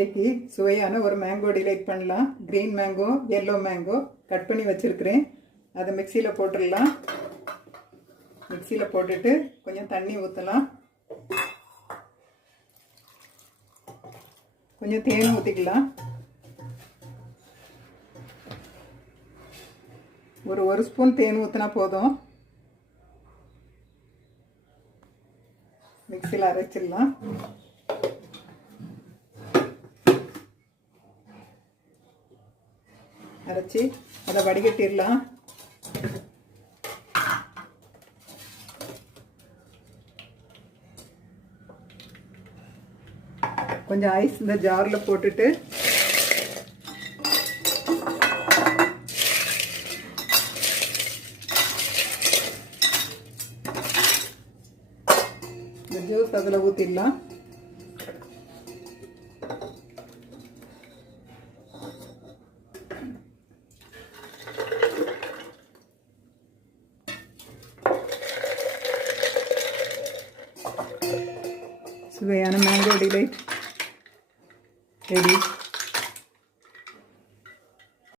இன்னைக்கு சுவையான ஒரு மேங்கோ டிலைட் பண்ணலாம். Green mango, yellow mango cut பண்ணி வச்சுருக்கிறேன். அதை மிக்சியில் போட்டுடலாம். மிக்சியில் போட்டுட்டு கொஞ்சம் தண்ணி ஊற்றலாம். கொஞ்சம் தேன் ஊற்றிக்கலாம். ஒரு ஸ்பூன் தேன் ஊற்றினா போதும். மிக்சியில் அரைச்சிடலாம். அரைச்சி அதை வடிகட்டிடலாம். கொஞ்சம் ஐஸ் இந்த ஜாரில் போட்டுட்டு இந்த ஜூஸ் அதில் ஊற்றிடலாம். சுவையான மேங்கோ டிலைட் ரெடி.